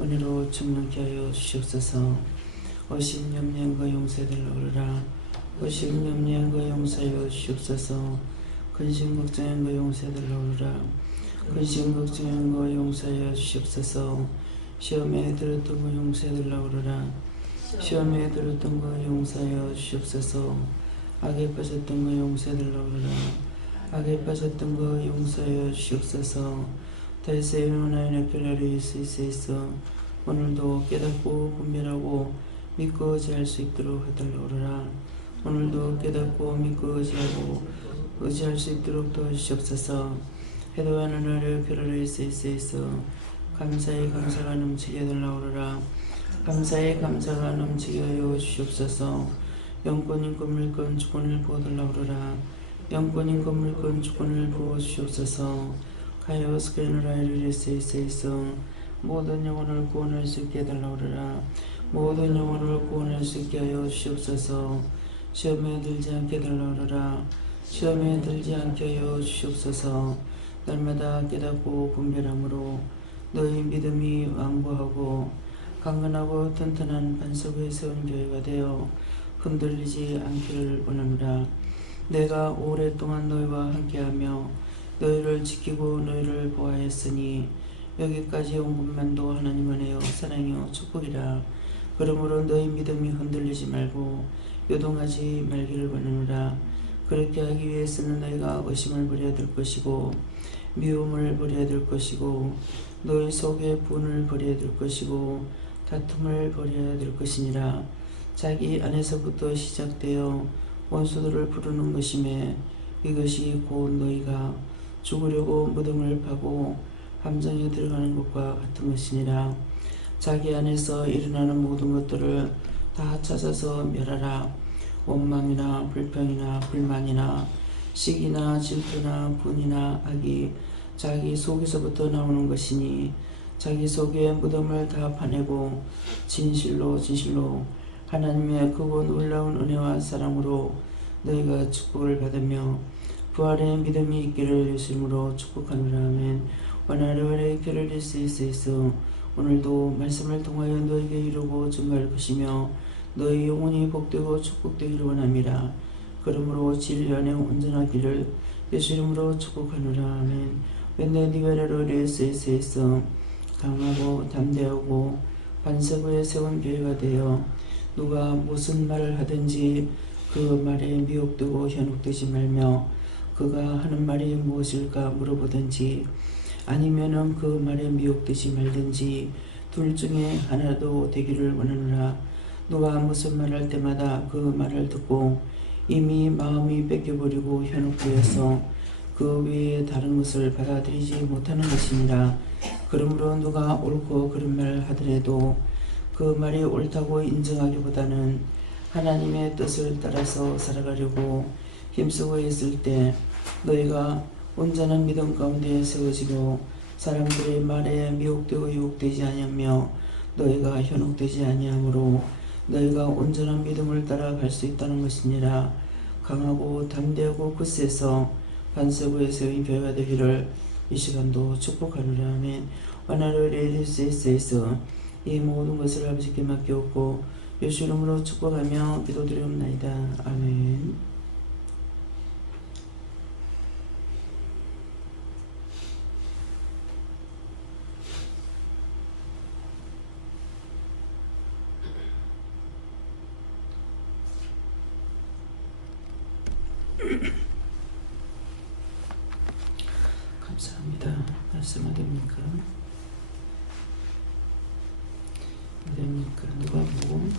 은혜로 충만케 하여 주시옵소서. 오신 염려과 용서를 오르라. 오신 염려과 용서하여 주시옵소서. 근심 걱정과 용서를 오르라. 근심 걱정과 용서하여 주시옵소서. 시험에 들었던 거 용서를 오르라. 시험에 들었던 거 용서하여 주시옵소서. 악에 빠졌던 거 용서를 오르라. 악에 빠졌던 거 용서하여 주시옵소서. 달새의 하나님의 별나라에 수 있어 오늘도 깨닫고 분별하고 믿고 의지할 수 있도록 해달라오르라. 오늘도 깨닫고 믿고 의지할 수 있도록 도와주시옵소서. 해도하는 하나님의 별나라에 수 있어 감사의 감사가 넘치게 해달라오르라. 감사의 감사가 넘치게 하여 주시옵소서. 영권인 건물권 주권을 부어달라오르라. 영권인 건물권 주권을 부어주시옵소서. 가여스 게누라이를 있어 모든 영혼을 구원할 수 있게 해달라오르라. 모든 영혼을 구원할 수 있게 하여 주시옵소서. 시험에 들지 않게 해달라오르라. 시험에 들지 않게 하여 주시옵소서. 날마다 깨닫고 분별함으로 너희 믿음이 완고하고 강건하고 튼튼한 반석 위에 세운 교회가 되어 흔들리지 않기를 원합니다. 내가 오랫동안 너희와 함께하며 너희를 지키고 너희를 보호하였으니 여기까지 온 것만도 하나님 은혜요 사랑이요 축복이라. 그러므로 너희 믿음이 흔들리지 말고 요동하지 말기를 원하노라. 그렇게 하기 위해서는 너희가 의심을 버려야 될 것이고 미움을 버려야 될 것이고 너희 속에 분을 버려야 될 것이고 다툼을 버려야 될 것이니라. 자기 안에서부터 시작되어 원수들을 부르는 것임에 이것이 곧 너희가 죽으려고 무덤을 파고 함정에 들어가는 것과 같은 것이니라. 자기 안에서 일어나는 모든 것들을 다 찾아서 멸하라. 원망이나 불평이나 불만이나 시기나 질투나 분이나 악이 자기 속에서부터 나오는 것이니 자기 속에 무덤을 다 파내고 진실로 하나님의 크고 놀라운 은혜와 사랑으로 너희가 축복을 받으며 부활의 믿음이 있기를 예수님으로 축복하노라. 아멘. 원하려의 길을 낼 수 있어 오늘도 말씀을 통하여 너에게 이루고 증거할 것이며 너희 영혼이 복되고 축복되기를 원함이라. 그러므로 진리 안에 온전하기를 예수님으로 축복하노라. 아멘. 웬내 니베라로 낼수 있어 강하고 담대하고 반석 위에 세운 교회가 되어 누가 무슨 말을 하든지 그 말에 미혹되고 현혹되지 말며 그가 하는 말이 무엇일까 물어보든지 아니면은 그 말에 미혹되지 말든지 둘 중에 하나도 되기를 원하노라. 누가 무슨 말할 때마다 그 말을 듣고 이미 마음이 뺏겨버리고 현혹되어서 그 외에 다른 것을 받아들이지 못하는 것이니라. 그러므로 누가 옳고 그런 말을 하더라도 그 말이 옳다고 인정하기보다는 하나님의 뜻을 따라서 살아가려고 힘쓰고 있을 때 너희가 온전한 믿음 가운데 세워지고 사람들의 말에 미혹되고 유혹되지 아니하며 너희가 현혹되지 아니하므로 너희가 온전한 믿음을 따라갈 수 있다는 것이니라. 강하고 담대하고 굳세서 반석 위에 세운 교회가 되기를 이 시간도 축복하노라. 아멘. 원하를 이룰 수 있어 이 모든 것을 아버지께 맡겨오고 예수 이름으로 축복하며 기도드리옵나이다. 아멘. 감사합니다. 말씀 어딥니까? 어딥니까? 누가복음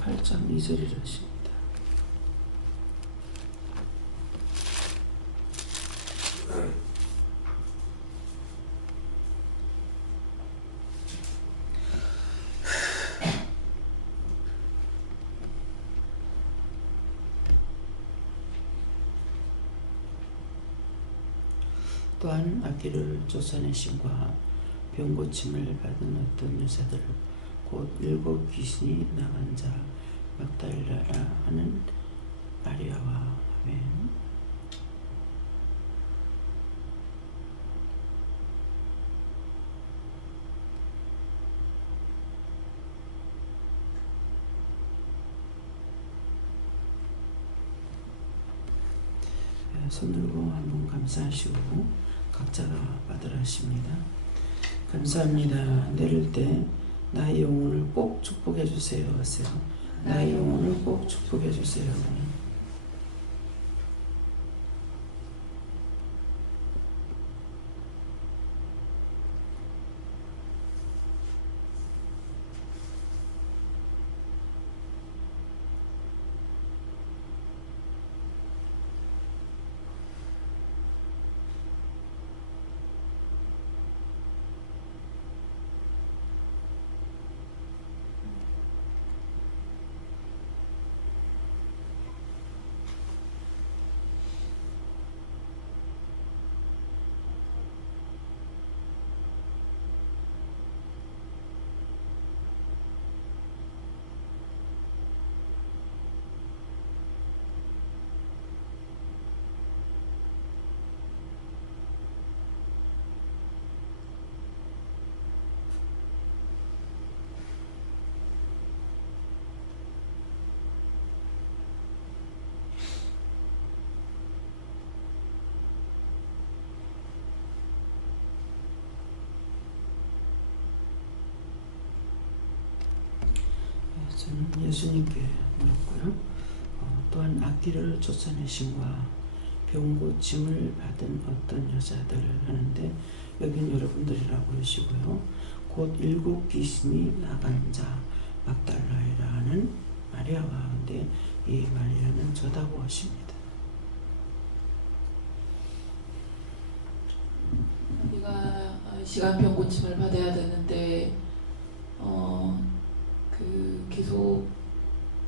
8장 2절이라십니다. 또한 아기를 쫓아내심과 병고침을 받은 어떤 여자들 곧 7 귀신이 나간 자 막달라라 하는 마리아와 아멘. 손 들고 한번 감사하시고 각자가 받으라 하십니다. 감사합니다. 내릴 때 나의 영혼을 꼭 축복해 주세요 하세요. 나의 영혼을 꼭 축복해 주세요. 저는 예수님께 물었고요. 또한 악기를 쫓아내심과 병 고침을 받은 어떤 여자들을 하는데 여긴 여러분들이라고 그러시고요. 곧 7 귀신이 나간 자 막달라이라 하는 마리아가 근데 이 마리아는 저다고 하십니다. 우리가 시간병 고침을 받아야 되는데 계속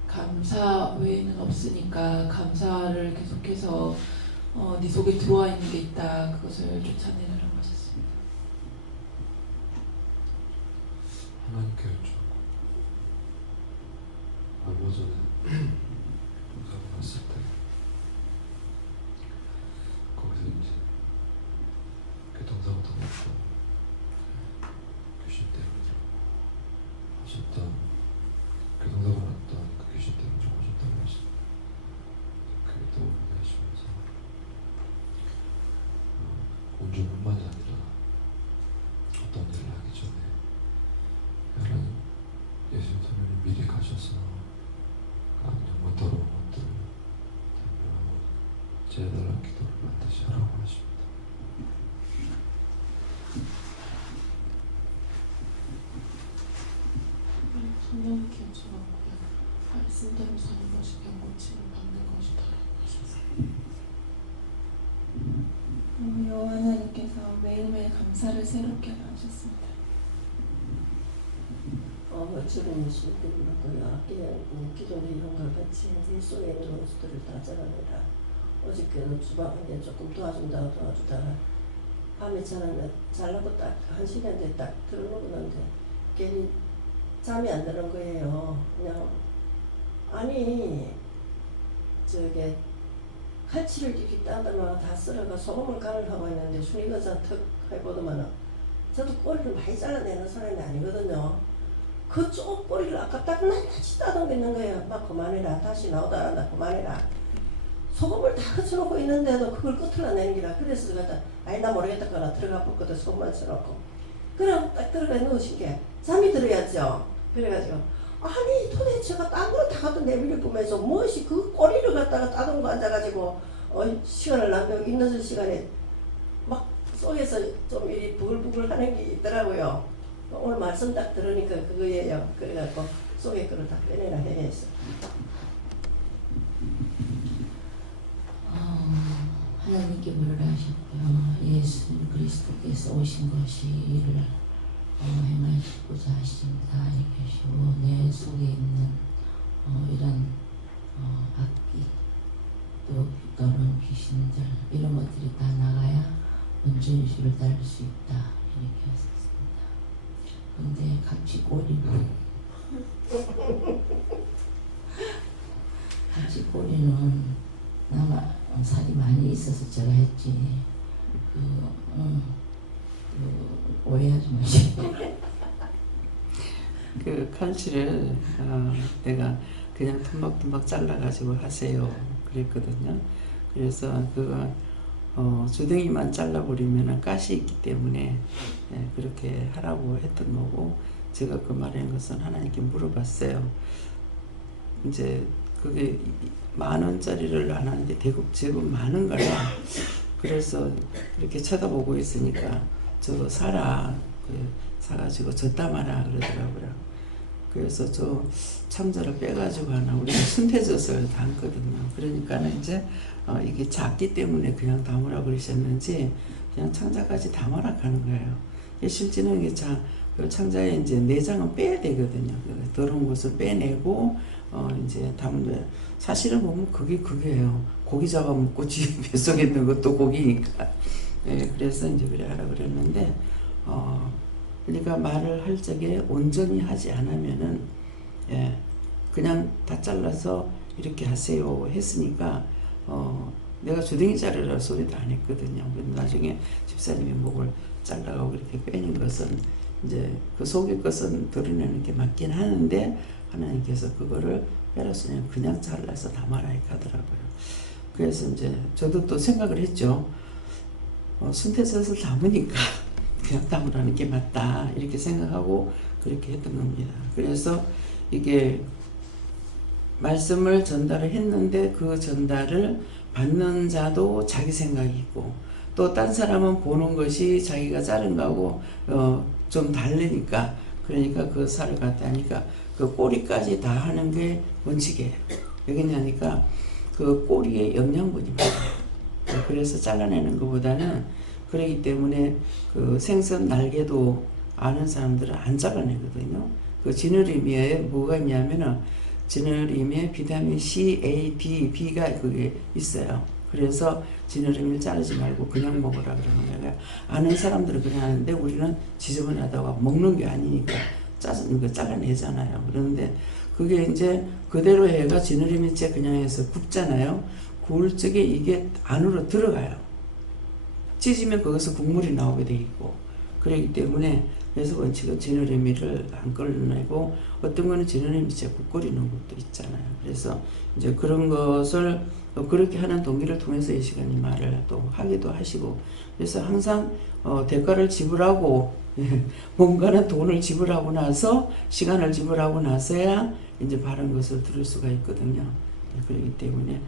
감사 외에는 없으니까 감사를 계속해서 네 속에 들어와 있는 게 있다. 그것을 쫓아내라고 하셨습니다. 하나님께 여쭈고 얼마 전에 가고 갔을 때 거기서 이제 교통사고 당했던 귀신 때문에 하셨던 교통사고 났던 그 귀신 때문에 죽으셨다고 하셨어요. 그게 떠오르게 하시면서 운전뿐만이 아니라 어떤 일을 하기 전에 하나님 예수님 선생님이 미리 가셔서 악령과 더러운 것들을 대표하고 제자들한 기도를 반드시 하라고 하십니다. 성령께 여쭤봤고요. 말씀대로 사는 것이 병 고침을 받는 것이다라고 하셨습니다. 여호와 하나님께서 매일매일 감사를 새롭게 하셨습니다. 주님 예수님께로고요. 기존의 이런 걸 같이 네 속에 있는 원수들을 다 잡아내라. 어저께도 주방에 조금 도와준다고 도와주다가 밤에 자려고 딱 1시간 뒤에 딱 들어놓고 는데 괜히 잠이 안 드는 거예요. 그냥 아니 저게 칼치를 이렇게 따다가 다 썰어가 소금을 간을 하고 있는데 순이거자 턱 해보더만은 저도 꼬리를 많이 잘라내는 사람이 아니거든요. 그쪽 꼬리를 아까 딱 낱낱이 따던 게 있는 거예요. 막 그만해라. 다시 나오다 한다. 그만해라. 소금을 다 흩어놓고 있는데도 그걸 끝을 내는 기라. 그래서 제가 아니 나 모르겠다 거나 들어가 볼거든. 소금만 써놓고. 그럼 딱 들어가 넣으신 게 잠이 들어야죠. 그래가지고 아니 도대체가 딴 거를 다 갖다 내밀려 보면서 무엇이 그 꼬리를 갖다가 따듬고 앉아가지고 시간을 남겨 있는 시간에 막 속에서 좀 이리 부글부글 하는 게 있더라고요. 오늘 말씀 딱 들으니까 그거예요. 그래갖고 속에 거를 다 빼내라 해야겠어. 하나님께 물을 하셨고요. 예수 그리스도께서 오신 것이 이를 행하시고자 하십니다. 이렇게 하시고 내 속에 있는 이런 악기 또 또는 귀신들 이런 것들이 다 나가야 온전히주를 따를 수 있다. 이렇게 하셨습니다. 근데 갑질꼬리는 나가 살이 많이 있어서 제가 했지. 오해하지 마시고. 그 칼질을 내가 그냥 토막토막 잘라가지고 하세요 그랬거든요. 그래서 그거 주둥이만 잘라버리면 가시 있기 때문에 그렇게 하라고 했던 거고, 제가 그 말한 것은 하나님께 물어봤어요. 이제 그게 10,000원짜리를 안 하는데 제법 많은 거야. 그래서 이렇게 쳐다보고 있으니까 저 사라, 사가지고 줬다 마라 그러더라고요. 그래서 저 창자를 빼가지고 하나, 우리가 순태젓을 담거든요. 그러니까는 이제 이게 작기 때문에 그냥 담으라 그러셨는지 그냥 창자까지 담아라 하는 거예요. 실제는 이게 그 창자에 이제 내장은 빼야 되거든요. 더러운 것을 빼내고 이제 담는. 사실은 보면 그게예요. 고기 잡아먹고 지 뱃속에 있는 것도 고기니까. 그래서 이제 그래 하라 그랬는데 그러니까 말을 할 적에 온전히 하지 않으면은 그냥 다 잘라서 이렇게 하세요 했으니까 내가 주둥이 자르라 소리도 안 했거든요. 나중에 집사님이 목을 잘라가고 이렇게 빼는 것은 이제 그 속의 것은 드러내는 게 맞긴 하는데, 하나님께서 그거를 빼라서는 그냥 잘라서 담아라 하더라고요. 그래서 이제 저도 또 생각을 했죠. 순태젓을 담으니까 그냥 담으라는 게 맞다 이렇게 생각하고 그렇게 했던 겁니다. 그래서 이게 말씀을 전달을 했는데 그 전달을 받는 자도 자기 생각이 있고, 또 딴 사람은 보는 것이 자기가 자른 거하고 좀 다르니까, 그러니까 그 살을 갖다 하니까 그 꼬리까지 다 하는 게 원칙이에요. 왜냐니까 그 꼬리에 영양분이 많아요. 그래서 잘라내는 것보다는, 그러기 때문에 그 생선 날개도 아는 사람들은 안 잘라내거든요. 그 지느러미에 뭐가 있냐면은 지느러미에 비타민 C, A, D, B가 그게 있어요. 그래서 지느러미를 자르지 말고 그냥 먹으라 그러는 거예요. 아는 사람들은 그래 하는데 우리는 지저분하다고 먹는 게 아니니까 잘라내잖아요. 그런데 그게 이제 그대로 해가 지느러미째 그냥 해서 굽잖아요. 구울 적에 이게 안으로 들어가요. 찢으면 거기서 국물이 나오게 돼 있고, 그렇기 때문에 그래서 원칙은 지느러미를 안 꺼내고, 어떤 거는 지느러미째 국 끓이는 것도 있잖아요. 그래서 이제 그런 것을 그렇게 하는 동기를 통해서 이 시간 이 말을 또 하기도 하시고, 그래서 항상 대가를 지불하고 뭔가는 돈을 지불하고 나서, 시간을 지불하고 나서야 이제 바른 것을 들을 수가 있거든요. 그렇기 때문에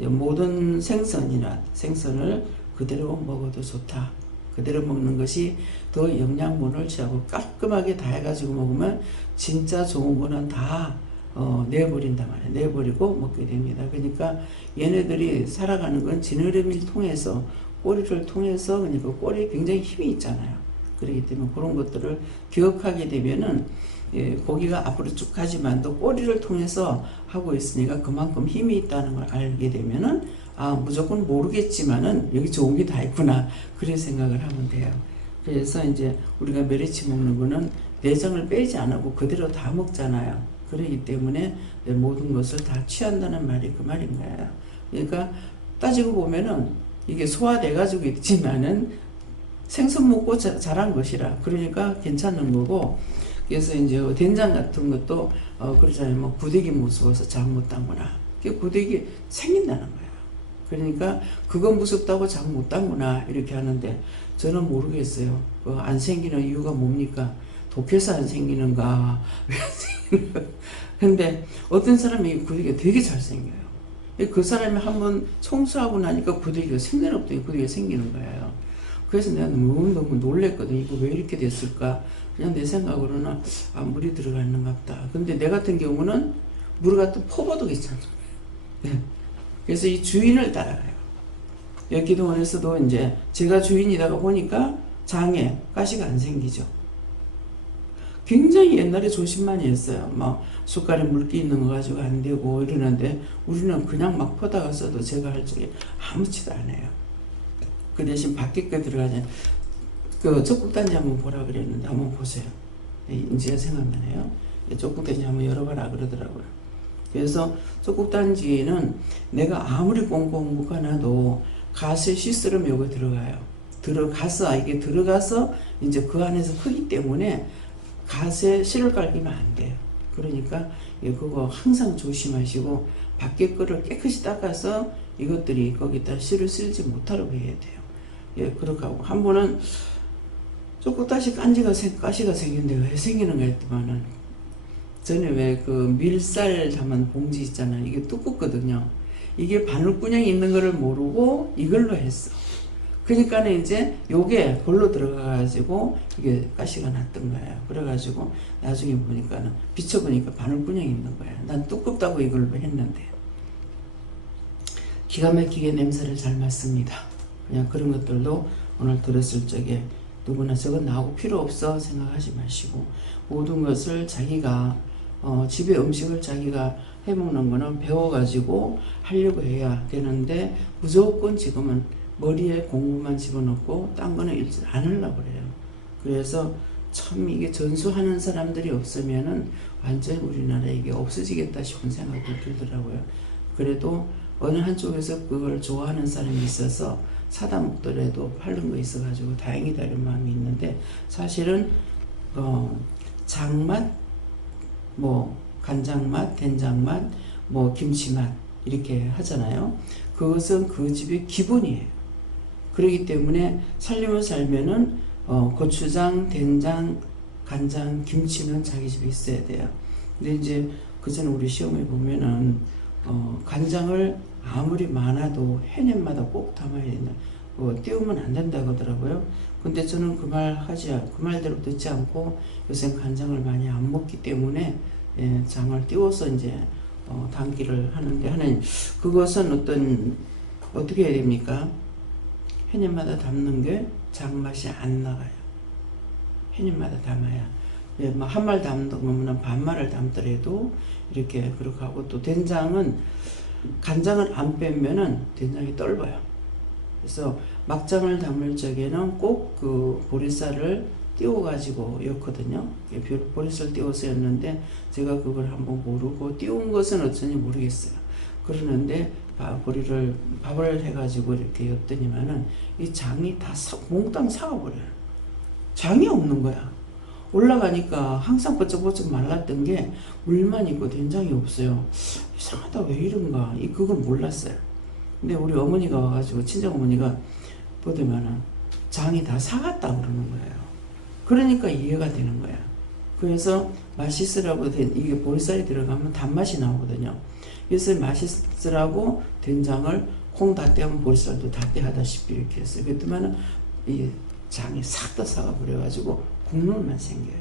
모든 생선을 그대로 먹어도 좋다. 그대로 먹는 것이 더 영양분을 취하고 깔끔하게 다 해가지고 먹으면 진짜 좋은 거는 다 내버린단 말이에요. 내버리고 먹게 됩니다. 그러니까 얘네들이 살아가는 건 지느러미를 통해서, 꼬리를 통해서, 그러니까 꼬리에 굉장히 힘이 있잖아요. 그렇기 때문에 그런 것들을 기억하게 되면은 고기가 앞으로 쭉 가지만도 꼬리를 통해서 하고 있으니까 그만큼 힘이 있다는 걸 알게 되면은 무조건 모르겠지만은 여기 좋은 게 다 있구나, 그런 생각을 하면 돼요. 그래서 이제 우리가 멸치 먹는 거는 내장을 빼지 않고 그대로 다 먹잖아요. 그렇기 때문에 모든 것을 다 취한다는 말이 그 말인 거예요. 그러니까 따지고 보면은 이게 소화돼 가지고 있지만은 생선 먹고 자란 것이라 그러니까 괜찮은 거고, 그래서 이제 된장 같은 것도 그러잖아요. 뭐 구데기 무서워서 잠 못 담구나. 그 구데기 생긴다는 거예요. 그러니까 그건 무섭다고 잠 못 담구나 이렇게 하는데, 저는 모르겠어요. 안 생기는 이유가 뭡니까? 독해서 안 생기는가? 왜 안 생기는가? 근데 어떤 사람이 구데기가 되게 잘 생겨요. 그 사람이 한번 청소하고 나니까 구데기가 생겨났더니 구데기가 생기는 거예요. 그래서 내가 너무 놀랬거든. 이거 왜 이렇게 됐을까? 그냥 내 생각으로는 물이 들어가 있는가 보다. 근데 내 같은 경우는 물 같은 퍼봐도 괜찮아요. 그래서 이 주인을 따라가요. 여기 기도원에서도 이제 제가 주인이다가 보니까 장에 가시가 안 생기죠. 굉장히 옛날에 조심 많이 했어요. 막 숟갈에 물기 있는 거 가지고 안 되고 이러는데, 우리는 그냥 막 퍼다가 써도 제가 할 적에 아무치도 안 해요. 그 대신 밖에 거 들어가지. 그 쪽국단지 한번 보라 그랬는데 한번 보세요. 이제야 생각나네요. 쪽국단지 한번 열어봐라 그러더라고요. 그래서 쪽국단지에는 내가 아무리 꽁꽁 묶어놔도 가스에 시스름 요거 들어가요. 이게 들어가서 이제 그 안에서 크기 때문에 가스에 실을 깔기면 안 돼요. 그러니까 그거 항상 조심하시고 밖에 거를 깨끗이 닦아서 이것들이 거기다 씨를 쓸지 못하도록 해야 돼요. 예, 그렇게 하고 한 번은 조금 다시 가시가 생긴데 왜 생기는가 했더만은 전에 왜 그 밀쌀 담은 봉지 있잖아요. 이게 두껍거든요. 이게 바늘구멍이 있는 거를 모르고 이걸로 했어. 그러니까는 이제 요게 걸로 들어가가지고 이게 가시가 났던 거예요. 그래가지고 나중에 보니까는 비춰보니까 바늘구멍이 있는 거예요. 난 두껍다고 이걸로 했는데 기가 막히게 냄새를 잘 맡습니다. 그냥 그런 것들도 오늘 들었을 적에 누구나 저건 나하고 필요 없어 생각하지 마시고 모든 것을 자기가 집에 음식을 자기가 해먹는 거는 배워가지고 하려고 해야 되는데 무조건 지금은 머리에 공부만 집어넣고 딴 거는 읽지 않으려고 그래요. 그래서 참 이게 전수하는 사람들이 없으면은 완전히 우리나라 이게 없어지겠다 싶은 생각이 들더라고요. 그래도 어느 한쪽에서 그걸 좋아하는 사람이 있어서 사다 먹더라도 팔는 거 있어가지고 다행이다 이런 마음이 있는데 사실은 장맛, 뭐 간장맛, 된장맛, 뭐 김치맛 이렇게 하잖아요. 그것은 그 집의 기본이에요. 그렇기 때문에 살림을 살면은 고추장, 된장, 간장, 김치는 자기 집에 있어야 돼요. 근데 이제 그전에 우리 시험에 보면은 간장을 아무리 많아도 해년마다 꼭 담아야 된다. 띄우면 안 된다고 하더라고요. 근데 저는 그 말대로 듣지 않고 요새 간장을 많이 안 먹기 때문에 장을 띄워서 이제 담기를 하는데 하나님 그것은 어떻게 해야 됩니까? 해년마다 담는 게 장맛이 안 나가요. 해년마다 담아야. 뭐 한 말 담는 거면 반말을 담더라도 이렇게 그렇게 하고 또 된장은 간장을 안 빼면은 된장이 떫어요. 그래서 막장을 담을 적에는 꼭 그 보리쌀을 띄워가지고 였거든요. 보리쌀 띄워서 였는데 제가 그걸 한번 모르고 띄운 것은 어쩐지 모르겠어요. 그러는데 밥을 해가지고 이렇게 였더니만은 이 장이 다 몽땅 사가버려요. 장이 없는 거야. 올라가니까 항상 버쩍버쩍 말랐던 게 물만 있고 된장이 없어요. 이상하다 왜 이런가 그걸 몰랐어요. 근데 우리 어머니가 와가지고 친정어머니가 보더만은 장이 다 사갔다 그러는 거예요. 그러니까 이해가 되는 거야. 그래서 맛있으라고 이게 보리쌀이 들어가면 단맛이 나오거든요. 그래서 맛있으라고 된장을 콩 다 떼면 보리쌀도 다 떼하다시피 이렇게 했어요. 그랬더만은 이 장이 싹 다 사가 버려가지고 국물만 생겨요.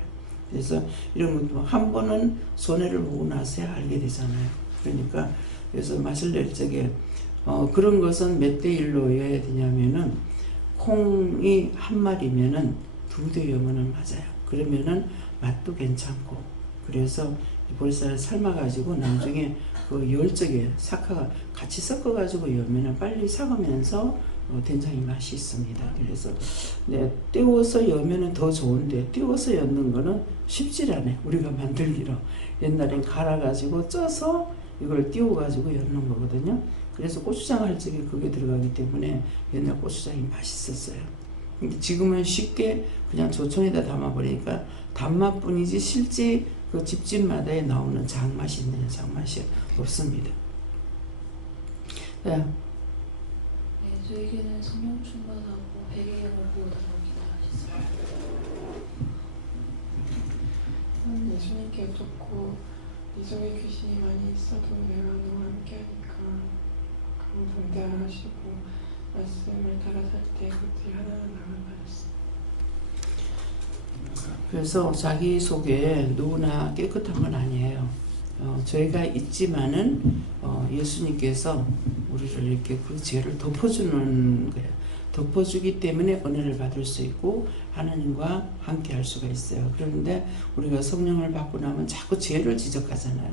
그래서 이런 것도 한 번은 손해를 보고 나서야 알게 되잖아요. 그러니까 그래서 맛을 낼 적에 그런 것은 몇 대 1로 여야 되냐면은 콩이 한 마리면은 2대 여면은 맞아요. 그러면은 맛도 괜찮고 그래서 보리쌀을 삶아가지고 나중에 그 열적에 삭화가 같이 섞어가지고 여면은 빨리 삭으면서 된장이 맛이 있습니다. 그래서 띄워서 여면은 더 좋은데 띄워서 였는 거는 쉽질 않아요. 우리가 만들기로 옛날엔 갈아가지고 쪄서 이걸 띄워가지고 였는 거거든요. 그래서 고추장 할 적에 그게 들어가기 때문에 옛날 고추장이 맛있었어요. 근데 지금은 쉽게 그냥 조청에다 담아버리니까 단맛뿐이지 실제 그 집집마다에 나오는 장맛이 있느냐 장맛이 없습니다. 네, 저에게는 성령 충만하고 회개의 먹고 담기다 하셨습니다. 예수님께 어떻고 네 속에 귀신이 많이 있어도 내가 너와 함께하니까 강동대하시고 말씀을 따라 살 때 그들이 하나하나 나아가셨습니다. 그래서 자기 속에 누구나 깨끗한 건 아니에요. 저희가 있지만은 예수님께서 우리를 이렇게 그 죄를 덮어주는 거예요. 덮어주기 때문에 은혜를 받을 수 있고 하나님과 함께 할 수가 있어요. 그런데 우리가 성령을 받고 나면 자꾸 죄를 지적하잖아요.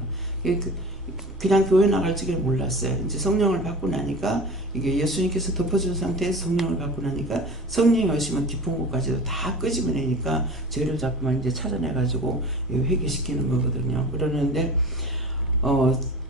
그냥 교회 나갈 적에 몰랐어요. 이제 성령을 받고 나니까 이게 예수님께서 덮어준 상태에서 성령을 받고 나니까 성령이 오시면 깊은 곳까지도 다 끄집어내니까 죄를 자꾸만 이제 찾아내가지고 회개시키는 거거든요. 그러는데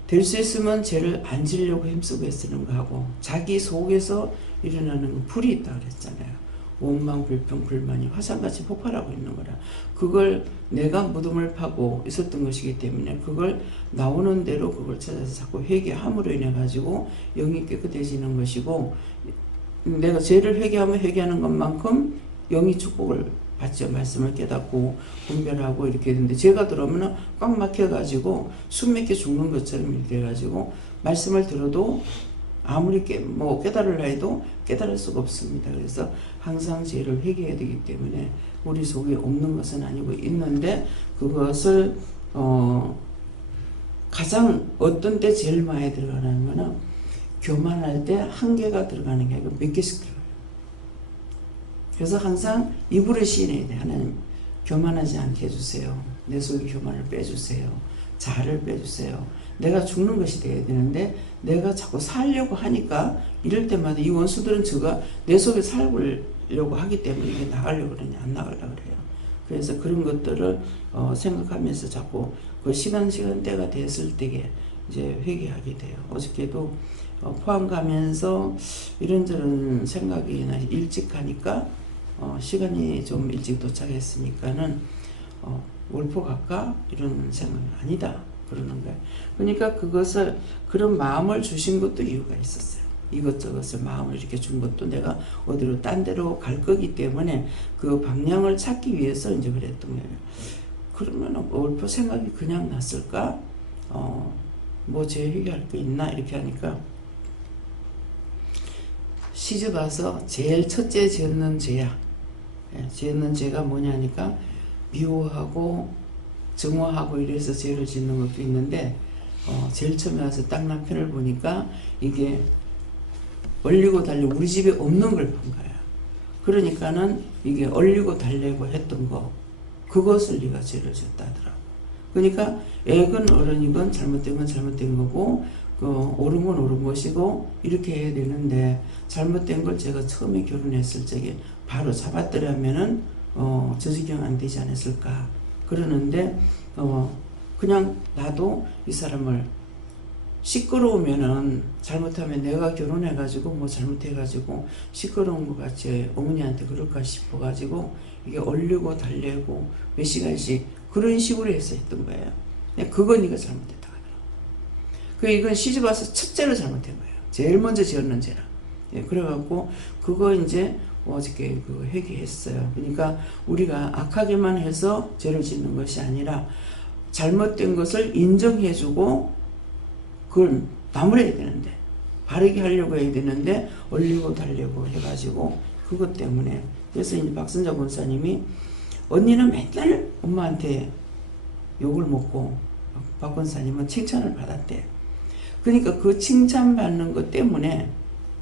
될 수 있으면 죄를 안 지려고 힘쓰고 애쓰는 거 하고 자기 속에서 일어나는 불이 있다 그랬잖아요. 원망, 불평, 불만이 화산같이 폭발하고 있는 거라. 그걸 내가 무덤을 파고 있었던 것이기 때문에 그걸 나오는 대로 그걸 찾아서 자꾸 회개함으로 인해 가지고 영이 깨끗해지는 것이고, 내가 죄를 회개하면 회개하는 것만큼 영이 축복을 받죠. 말씀을 깨닫고 분별하고 이렇게 되는데, 죄가 들어오면 꽉 막혀가지고 숨 막혀 죽는 것처럼 이렇게 돼가지고 말씀을 들어도 아무리 깨달으려 해도 깨달을 수가 없습니다. 그래서 항상 죄를 회개해야 되기 때문에 우리 속에 없는 것은 아니고 있는데, 그것을 가장 어떤 때 제일 많이 들어가는 거는 교만할 때 한 개가 들어가는 게 아니고 몇 개씩 들어가요. 그래서 항상 입으로 시인해야 돼. 하나님, 교만하지 않게 해주세요. 내 속에 교만을 빼주세요. 자아를 빼주세요. 내가 죽는 것이 돼야 되는데 내가 자꾸 살려고 하니까 이럴 때마다 이 원수들은 내 속에 살려고 하기 때문에 이게 나가려고 그러냐 안 나가려고 그래요. 그래서 그런 것들을 생각하면서 자꾸 그 시간대가 됐을 때에 이제 회개하게 돼요. 어저께도 포항 가면서 이런저런 생각이 일찍 가니까 시간이 좀 일찍 도착했으니까는 월포 갈까? 이런 생각이 아니다 그러는 거예요. 그러니까 그런 마음을 주신 것도 이유가 있었어요. 이것저것을 마음을 이렇게 준 것도 내가 어디로 딴 데로 갈 거기 때문에 그 방향을 찾기 위해서 이제 그랬던 거예요. 그러면 월포 생각이 그냥 났을까? 죄 해결할 거 있나? 이렇게 하니까 시집 와서 제일 첫째 지었는 죄야. 지었는 죄가 뭐냐니까 미워하고 증오하고 이래서 죄를 짓는 것도 있는데, 제일 처음에 와서 딱 남편을 보니까 이게 얼리고 달리고 우리 집에 없는 걸 본 거야. 그러니까는 이게 얼리고 달래고 했던 거, 그것을 네가 죄를 졌다 하더라고. 그러니까 액은 어른이건 잘못된 건 잘못된 거고, 옳은 건 옳은 것이고 이렇게 해야 되는데, 잘못된 걸 제가 처음에 결혼했을 적에 바로 잡았더라면은 저 지경 안 되지 않았을까 그러는데, 그냥 나도 이 사람을 시끄러우면은 잘못하면 내가 결혼해가지고 잘못해가지고 시끄러운 것 같이 어머니한테 그럴까 싶어가지고 이게 얼리고 달래고 몇 시간씩 그런 식으로 해서 했던 거예요. 그건 네가 잘못했다 하더라고. 이건 시집 와서 첫째로 잘못한 거예요. 제일 먼저 지었는 죄라. 그래갖고 그거 이제 어저께 회개했어요. 그러니까 우리가 악하게만 해서 죄를 짓는 것이 아니라 잘못된 것을 인정해주고 그걸 나무래야 되는데, 바르게 하려고 해야 되는데 얼리고 달래고 해가지고 그것 때문에. 그래서 이제 박선자 권사님이 언니는 맨날 엄마한테 욕을 먹고 박 권사님은 칭찬을 받았대. 그러니까 그 칭찬받는 것 때문에,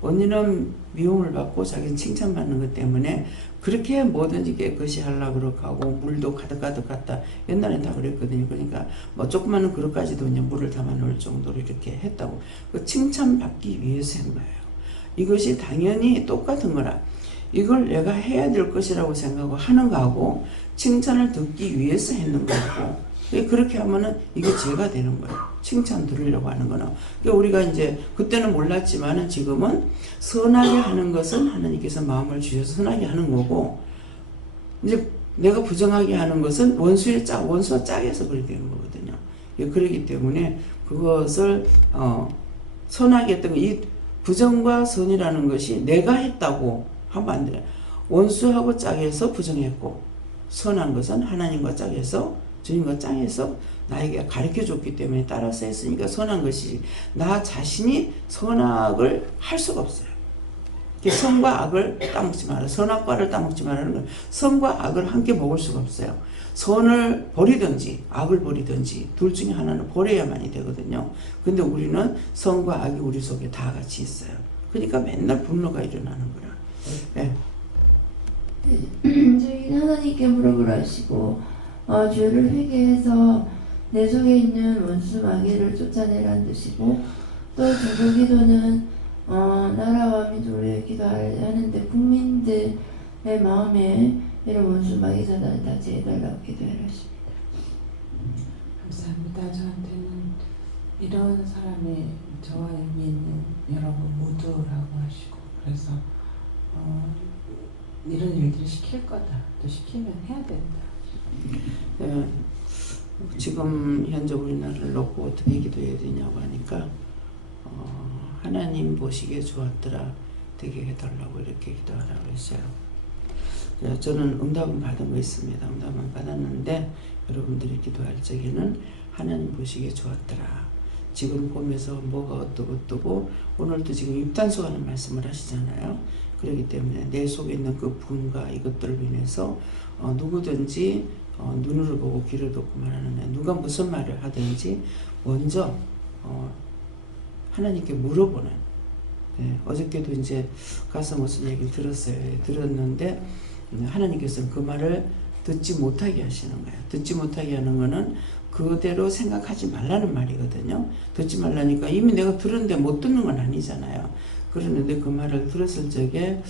언니는 미움을 받고 자기는 칭찬받는 것 때문에 그렇게 뭐든지 깨끗이 하려고 그렇게 하고 물도 가득 갖다 옛날엔 다 그랬거든요. 그러니까 조그마한 그릇까지도 그냥 물을 담아 놓을 정도로 이렇게 했다고. 그 칭찬받기 위해서 한 거예요. 이것이 당연히 똑같은 거라. 이걸 내가 해야 될 것이라고 생각하고 하는 거하고 칭찬을 듣기 위해서 했는 거고, 그렇게 하면은 이게 죄가 되는 거예요. 칭찬 들으려고 하는 거는. 그러니까 우리가 이제 그때는 몰랐지만은 지금은 선하게 하는 것은 하나님께서 마음을 주셔서 선하게 하는 거고, 이제 내가 부정하게 하는 것은 원수가 짝해서 그렇게 되는 거거든요. 그렇기 때문에 그것을 선하게 했던 거, 이 부정과 선이라는 것이 내가 했다고 하면 안 돼요. 원수하고 짝해서 부정했고, 선한 것은 하나님과 짝해서 주님과 짝해서 나에게 가르쳐줬기 때문에 따라서 했으니까 선한 것이지, 나 자신이 선악을 할 수가 없어요. 선과 악을 따먹지 마라. 선악과를 따먹지 말라는 건 선과 악을 함께 먹을 수가 없어요. 선을 버리든지 악을 버리든지 둘 중에 하나는 버려야만이 되거든요. 근데 우리는 선과 악이 우리 속에 다 같이 있어요. 그러니까 맨날 분노가 일어나는 거라. 네. 저희는 하나님께 물어보라 하시고 죄를 회개해서 내 속에 있는 원수 마귀를 쫓아내라는 뜻이고, 또 중보기도는 나라와 민족을 기도하는데 국민들의 마음에 이런 원수 마귀 사단을 다 제해달라고 기도해라 하십니다. 감사합니다. 저한테는 이런 사람이 저와 의미 있는 여러분 모두라고 하시고, 그래서 이런 일들을 시킬 거다. 또 시키면 해야 된다. 예, 지금 현재 우리나라를 놓고 어떻게 기도해야 되냐고 하니까 하나님 보시기에 좋았더라 되게 해달라고 이렇게 기도하라고 했어요. 예, 저는 응답은 받은 거 있습니다. 응답은 받았는데 여러분들이 기도할 적에는 하나님 보시기에 좋았더라. 지금 보면서 뭐가 어떠고 오늘도 지금 입단속하는 말씀을 하시잖아요. 그렇기 때문에 내 속에 있는 그 분과 이것들을 인해서 누구든지 눈으로 보고 귀를 듣고 말하는 누가 무슨 말을 하든지 먼저 하나님께 물어보는. 네, 어저께도 이제 가서 무슨 얘기를 들었는데 하나님께서는 그 말을 듣지 못하게 하시는 거예요. 듣지 못하게 하는 거는 그대로 생각하지 말라는 말이거든요. 듣지 말라니까 이미 내가 들었는데 못 듣는 건 아니잖아요. 그러는데 그 말을 들었을 적에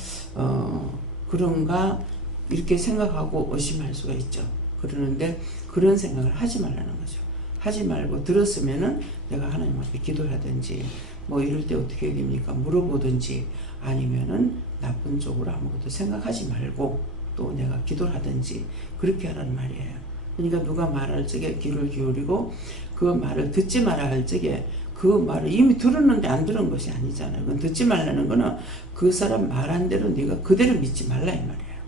그런가 이렇게 생각하고 의심할 수가 있죠. 그러는데 그런 생각을 하지 말라는 거죠. 하지 말고 들었으면은 내가 하나님 앞에 기도하든지 뭐 이럴 때 어떻게 해야 됩니까? 물어보든지 아니면은 나쁜 쪽으로 아무것도 생각하지 말고 또 내가 기도를 하든지 그렇게 하라는 말이에요. 그러니까 누가 말할 적에 귀를 기울이고 그 말을 듣지 마라 할 적에 그 말을 이미 들었는데 안 들은 것이 아니잖아요. 그건 듣지 말라는 거는 그 사람 말한 대로 네가 그대로 믿지 말라 이 말이에요.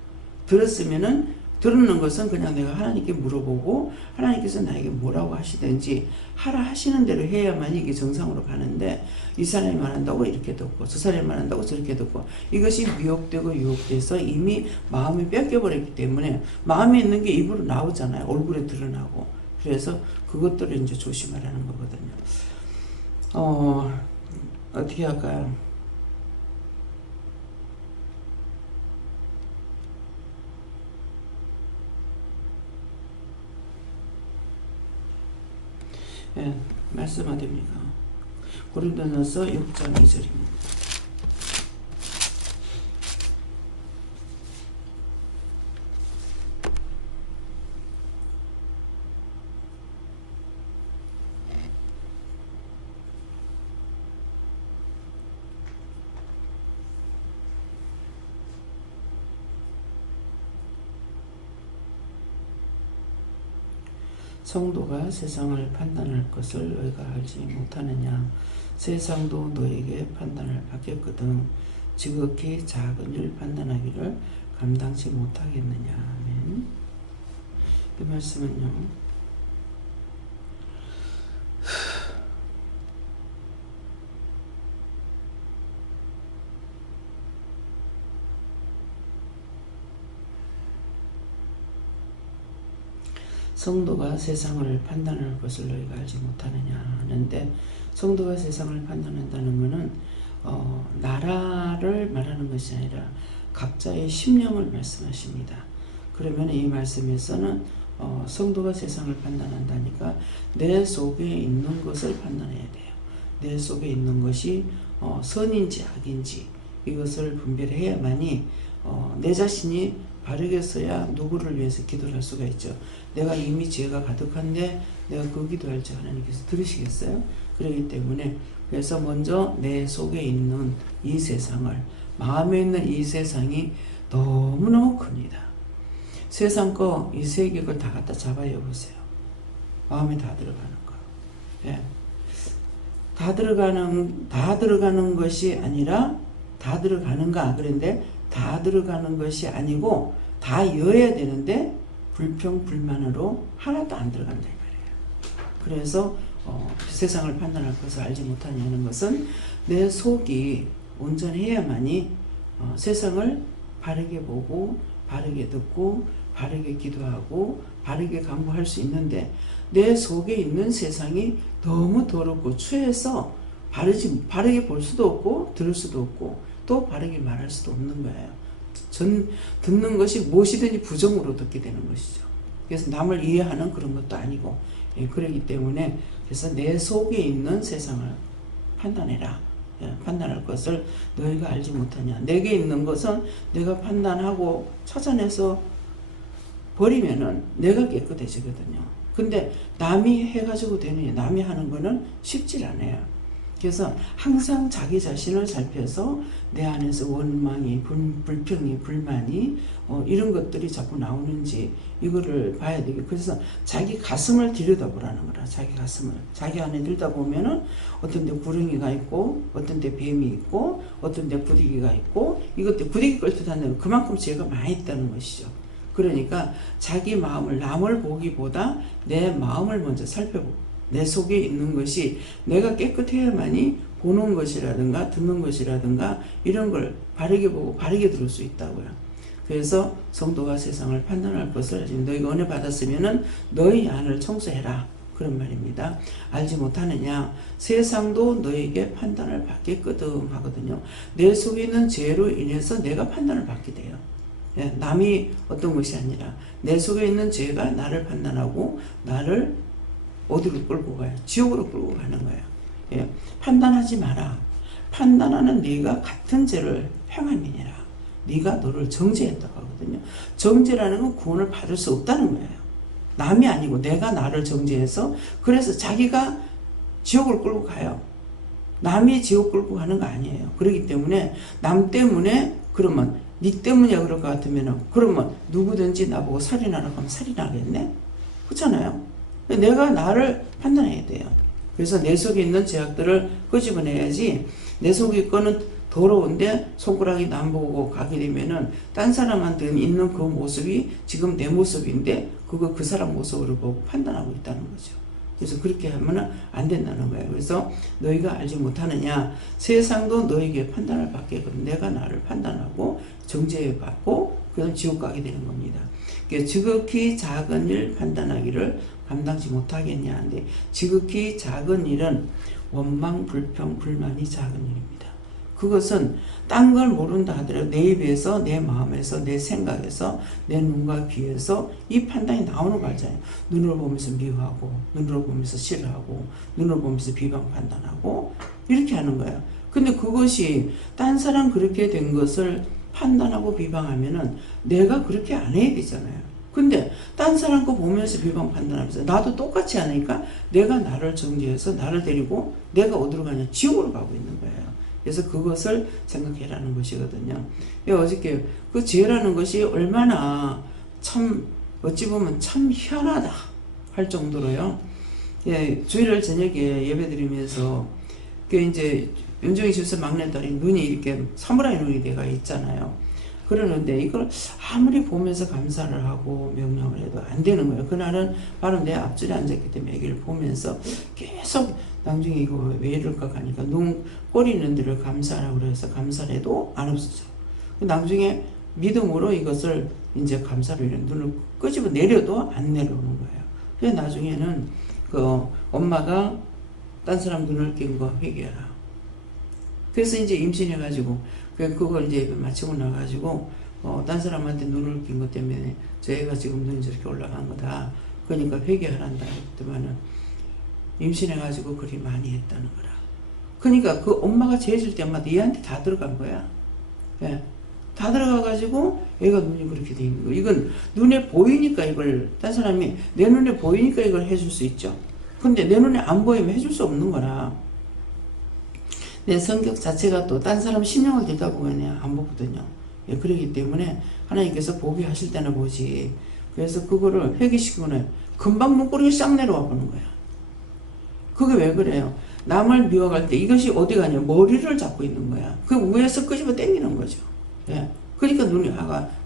들었으면은 들었는 것은 그냥 내가 하나님께 물어보고 하나님께서 나에게 뭐라고 하시든지 하라 하시는 대로 해야만 이게 정상으로 가는데 이 사람이 말한다고 이렇게 듣고 저 사람이 말한다고 저렇게 듣고 이것이 미혹되고 유혹돼서 이미 마음이 뺏겨버렸기 때문에 마음에 있는 게 입으로 나오잖아요. 얼굴에 드러나고. 그래서 그것들을 이제 조심하라는 거거든요. 어떻게 할까요? 예, 말씀 어디입니까? 고린도전서 6장 2절입니다. 성도가 세상을 판단할 것을 너희가 알지 못하느냐. 세상도 너에게 판단을 받겠거든 지극히 작은 일 판단하기를 감당치 못하겠느냐. 아멘. 이 말씀은요, 성도가 세상을 판단할 것을 너희가 알지 못하느냐 하는데, 성도가 세상을 판단한다는 것은 나라를 말하는 것이 아니라 각자의 심령을 말씀하십니다. 그러면 이 말씀에서는 성도가 세상을 판단한다니까 내 속에 있는 것을 판단해야 돼요. 내 속에 있는 것이 선인지 악인지 이것을 분별해야만이 내 자신이 바르게 서야 누구를 위해서 기도를 할 수가 있죠. 내가 이미 죄가 가득한데 내가 그 기도할 때 하나님께서 들으시겠어요? 그렇기 때문에 그래서 먼저 내 속에 있는 이 세상을, 마음에 있는 이 세상이 너무너무 큽니다. 세상 거, 이 세계 걸 다 갖다 잡아여 보세요. 마음에 다 들어가는 거. 예. 다 들어가는 것이 아니라 다 들어가는가? 그런데 다 들어가는 것이 아니고 다 여야 되는데 불평불만으로 하나도 안 들어간다 이 말이에요. 그래서 세상을 판단할 것을 알지 못하냐는 것은 내 속이 온전해야만이 세상을 바르게 보고 바르게 듣고 바르게 기도하고 바르게 간구할 수 있는데, 내 속에 있는 세상이 너무 더럽고 추해서 바르게 볼 수도 없고 들을 수도 없고 또 바르게 말할 수도 없는 거예요. 듣는 것이 무엇이든지 부정으로 듣게 되는 것이죠. 그래서 남을 이해하는 그런 것도 아니고, 그렇기 때문에 그래서 내 속에 있는 세상을 판단해라. 판단할 것을 너희가 알지 못하냐. 내게 있는 것은 내가 판단하고 찾아내서 버리면은 내가 깨끗해지거든요. 근데 남이 해가지고 되느냐. 남이 하는 거는 쉽질 않아요. 그래서 항상 자기 자신을 살펴서 내 안에서 원망이, 불평이, 불만이 이런 것들이 자꾸 나오는지 이거를 봐야 되겠고, 그래서 자기 가슴을 들여다보라는 거라. 자기 가슴을. 자기 안에 들여다보면은 어떤 데 구렁이가 있고 어떤 데 뱀이 있고 어떤 데 부대기가 있고, 이것도 부대기 끌듯하는 그만큼 죄가 많이 있다는 것이죠. 그러니까 자기 마음을, 남을 보기보다 내 마음을 먼저 살펴보고, 내 속에 있는 것이 내가 깨끗해야만이 보는 것이라든가 듣는 것이라든가 이런 걸 바르게 보고 바르게 들을 수 있다고요. 그래서 성도가 세상을 판단할 것을 너희가 은혜 받았으면은 너희 안을 청소해라, 그런 말입니다. 알지 못하느냐? 세상도 너에게 판단을 받게끔 하거든요. 내 속에 있는 죄로 인해서 내가 판단을 받게 돼요. 예, 남이 어떤 것이 아니라 내 속에 있는 죄가 나를 판단하고 나를 어디로 끌고 가요? 지옥으로 끌고 가는 거예요. 예, 판단하지 마라. 판단하는 네가 같은 죄를 행함이니라. 네가 너를 정죄했다고 하거든요. 정죄라는 건 구원을 받을 수 없다는 거예요. 남이 아니고 내가 나를 정죄해서, 그래서 자기가 지옥을 끌고 가요. 남이 지옥 끌고 가는 거 아니에요. 그렇기 때문에 남 때문에, 그러면 네 때문이야 그럴 것 같으면, 그러면 누구든지 나보고 살인하라고 하면 살인하겠네? 그렇잖아요. 내가 나를 판단해야 돼요. 그래서 내 속에 있는 죄악들을 끄집어내야지. 내 속에 거는 더러운데 손가락이 남 보고 가게 되면은 딴 사람한테 있는 그 모습이 지금 내 모습인데 그거 그 사람 모습으로 보고 판단하고 있다는 거죠. 그래서 그렇게 하면은 안 된다는 거예요. 그래서 너희가 알지 못하느냐? 세상도 너에게 판단을 받게끔 내가 나를 판단하고 정죄받고 그럼 지옥 가게 되는 겁니다. 지극히 작은 일 판단하기를 감당치 못하겠냐 하는데, 지극히 작은 일은 원망, 불평, 불만이 작은 일입니다. 그것은 딴 걸 모른다 하더라도 내 입에서, 내 마음에서, 내 생각에서, 내 눈과 귀에서 이 판단이 나오는 거 알잖아요. 눈으로 보면서 미워하고, 눈으로 보면서 싫어하고, 눈으로 보면서 비방 판단하고 이렇게 하는 거예요. 근데 그것이 딴 사람 그렇게 된 것을 판단하고 비방하면은 내가 그렇게 안 해야 되잖아요. 근데 딴 사람 거 보면서 비방 판단하면서 나도 똑같이 하니까 내가 나를 정죄해서 나를 데리고 내가 어디로 가냐? 지옥으로 가고 있는 거예요. 그래서 그것을 생각해라는 것이거든요. 어저께 그 죄라는 것이 얼마나 참 어찌 보면 참 희한하다 할 정도로요. 예, 주일날 저녁에 예배드리면서 그 이제 윤정희 집사 막내딸이 눈이 이렇게 사무라이 눈이 돼가 있잖아요. 그러는데 이걸 아무리 보면서 감사를 하고 명령을 해도 안 되는 거예요. 그날은 바로 내 앞줄에 앉았기 때문에 애기를 보면서 계속 나중에 이거 왜 이럴까 하니까 눈 꼬리 있는 데를 감사하라고 그래서 감사를 해도 안 없어져. 나중에 믿음으로 이것을 이제 감사로 이런 눈을 끄집어 내려도 안 내려오는 거예요. 그래서 나중에는 그 엄마가 딴 사람 눈을 낀 거 회개하라. 그래서 이제 임신해가지고 그걸 이제 마치고 나가지고 딴 사람한테 눈을 낀 것 때문에 저 애가 지금 눈이 저렇게 올라간 거다. 그러니까 회개하란다 했더만은 임신해가지고 그리 많이 했다는 거라. 그러니까 그 엄마가 재질 때마다 얘한테 다 들어간 거야. 예. 다 들어가가지고 애가 눈이 그렇게 돼 있는 거. 이건 눈에 보이니까 이걸 딴 사람이 내 눈에 보이니까 이걸 해줄 수 있죠. 근데 내 눈에 안 보이면 해줄 수 없는 거라. 내 성격 자체가 또 딴 사람 신경을 들다 보면 안 보거든요. 예, 그렇기 때문에 하나님께서 보게 하실 때는 보지. 그래서 그거를 회개시키고는 금방 눈꼬리가 싹 내려와 보는 거야. 그게 왜 그래요? 남을 미워할 때 이것이 어디 가냐? 머리를 잡고 있는 거야. 그 위에서 끄집어 당기는 거죠. 예. 그러니까 눈이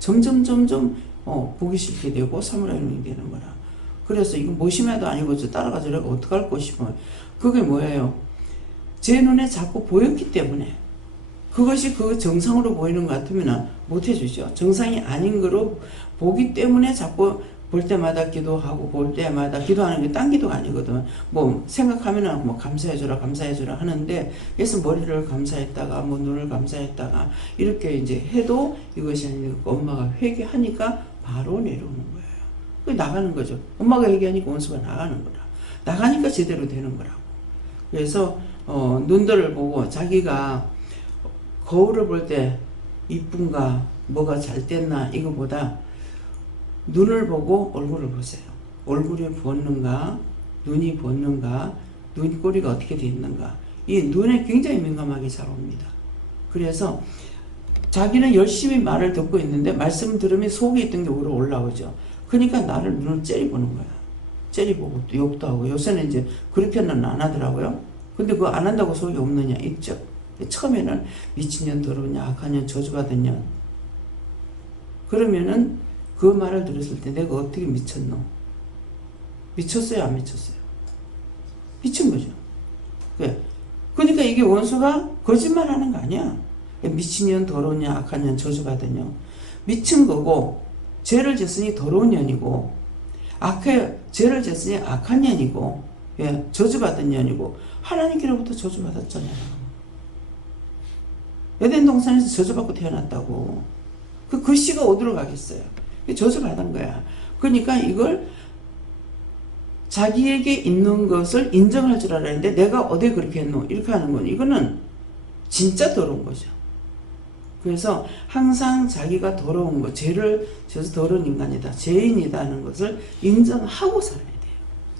점점 보기 싫게 되고 사무라이 눈이 되는 거라. 그래서 이거 모심해도 아니고 저 따라가지고 어떡할 것이고, 그게 뭐예요? 제 눈에 자꾸 보였기 때문에, 그것이 그 정상으로 보이는 것 같으면 못 해주죠. 정상이 아닌 거로 보기 때문에 자꾸 볼 때마다 기도하고 볼 때마다 기도하는 게 딴 기도가 아니거든. 뭐 생각하면은 뭐 감사해주라 하는데, 그래서 머리를 감사했다가 뭐 눈을 감사했다가 이렇게 이제 해도 이것이 아니고 엄마가 회개하니까 바로 내려오는 거예요. 그 나가는 거죠. 엄마가 회개하니까 원수가 나가는 거라. 나가니까 제대로 되는 거라고. 그래서 눈들을 보고 자기가 거울을 볼 때 이쁜가 뭐가 잘 됐나 이거보다 눈을 보고 얼굴을 보세요. 얼굴이 부었는가, 눈이 부었는가, 눈꼬리가 어떻게 돼 있는가, 이 눈에 굉장히 민감하게 잘 옵니다. 그래서 자기는 열심히 말을 듣고 있는데 말씀 들으면 속에 있던 게 우러 올라오죠. 그러니까 나를 눈을 째려보는 거야. 째려보고 또 욕도 하고 요새는 이제 그렇게는 안 하더라고요. 근데 그거 안 한다고 속이 없느냐? 있죠. 처음에는 미친년, 더러운 년, 악한 년, 저주받은 년. 그러면은 그 말을 들었을 때 내가 어떻게 미쳤노? 미쳤어요? 안 미쳤어요? 미친 거죠. 그러니까 이게 원수가 거짓말 하는 거 아니야. 미친년, 더러운 년, 악한 년, 저주받은 년. 미친 거고, 죄를 졌으니 더러운 년이고, 죄를 졌으니 악한 년이고, 저주받은 년이고, 하나님께로부터 저주받았잖아요. 에덴 동산에서 저주받고 태어났다고. 그 씨가 어디로 가겠어요? 저주받은 거야. 그러니까 이걸 자기에게 있는 것을 인정할 줄 알았는데 내가 어디 그렇게 했노? 이렇게 하는 건 이거는 진짜 더러운 거죠. 그래서 항상 자기가 더러운 것, 죄를 져서 더러운 인간이다, 죄인이다 하는 것을 인정하고 살아야 돼요.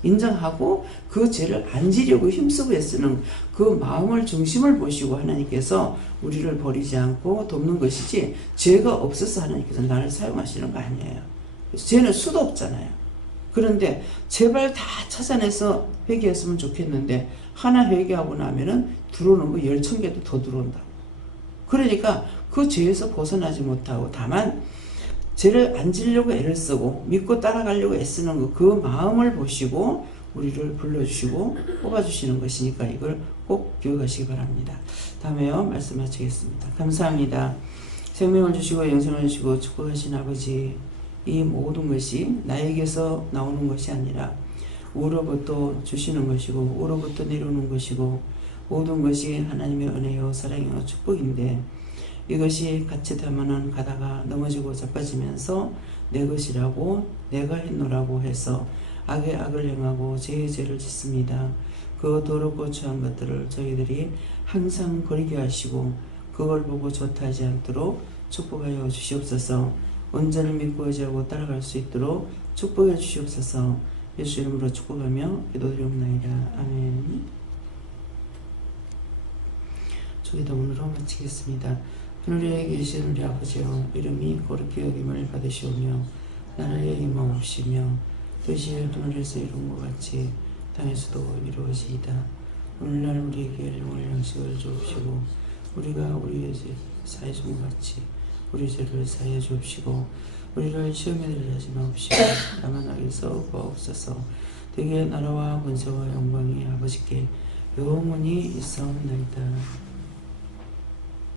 인정하고 그 죄를 안 지려고 힘쓰고 애쓰는 그 마음을 중심을 보시고 하나님께서 우리를 버리지 않고 돕는 것이지 죄가 없어서 하나님께서 나를 사용하시는 거 아니에요. 죄는 수도 없잖아요. 그런데 제발 다 찾아내서 회개했으면 좋겠는데 하나 회개하고 나면은 들어오는 거 10,000개도 더 들어온다고. 그러니까 그 죄에서 벗어나지 못하고 다만 죄를 안 지려고 애를 쓰고 믿고 따라가려고 애쓰는 거, 그 마음을 보시고 우리를 불러주시고 뽑아주시는 것이니까 이걸 꼭 기억하시기 바랍니다. 다음에요. 말씀 마치겠습니다. 감사합니다. 생명을 주시고 영생을 주시고 축복하신 아버지, 이 모든 것이 나에게서 나오는 것이 아니라 우로부터 주시는 것이고 우로부터 내려오는 것이고 모든 것이 하나님의 은혜요 사랑이요 축복인데 이것이 같이 되면은 가다가 넘어지고 자빠지면서 내 것이라고 내가 했노라고 해서 악의 악을 행하고 죄의 죄를 짓습니다. 그 더럽고 추한 것들을 저희들이 항상 버리게 하시고 그걸 보고 좋다 하지 않도록 축복하여 주시옵소서. 온전히 믿고 의지하고 따라갈 수 있도록 축복해 주시옵소서. 예수 이름으로 축복하며 기도드리옵나이다. 아멘. 기도문으로 마치겠습니다. 하늘에 계신 우리 아버지여, 이름이 거룩히 여김을 받으시오며 나라의 임하옵시며 뜻이 하늘에서 이룬 것 같이 땅에서도 이루어지이다. 오늘날 우리에게 일용할 양식을 주옵시고 우리가 우리의 죄 사해 준 것 같이 우리 죄를 사해 주옵시고 우리를 시험에 들게 하지 마옵시고 다만 악에서 구하옵소서. 대개 나라와 권세와 영광이 아버지께 영원히 있사옵나이다.